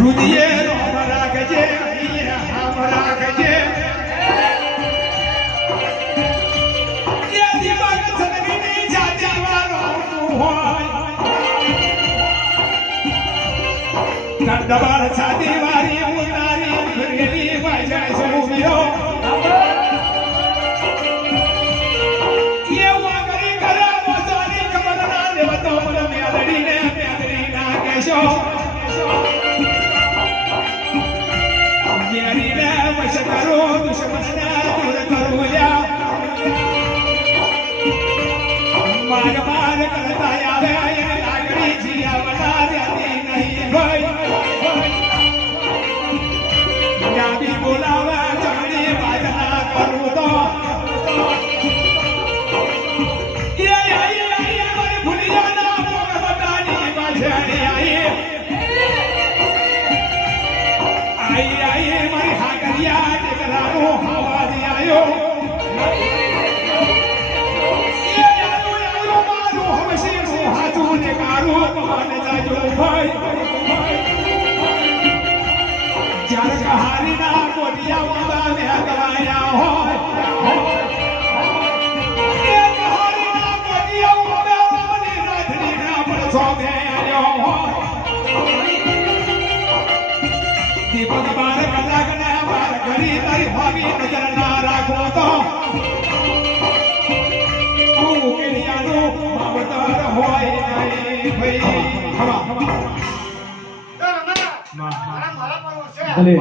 રુદિયે રોમરા ગજે અહીંયા હામરા ગજે કે દિમાગ સદગીની જાતિ વાળો હોય દરબાર છાતી વાળી ઉતારી ફરેલી વાજા સુમિયો ये वागरी करा मोसानी कमलना देवतो मन मेलडी ने मेलडी ना केशो येरी ने वश करो दुश्मन ने दूर करो या मार मार करता आवे ये लागड़ी जिया बता देती नहीं भाई जाबी बोलावे चमड़ी बाजना करूं तो आई मारी हाकरिया टेकरानो हवाजी आयो ये आयो मारो हमसे हाथू ने कारो मान जाजो भाई जार कहानी ना कोडिया वाला ने गवाया हो ये कहानी ना कोडिया वाला ने राधनी ना पर सो गयो हो दीपक बार कला कला बार घड़ी तारी भाभी नजर ना राखो तो तू के यादो मावतर होय नहीं भाई हवा ભલે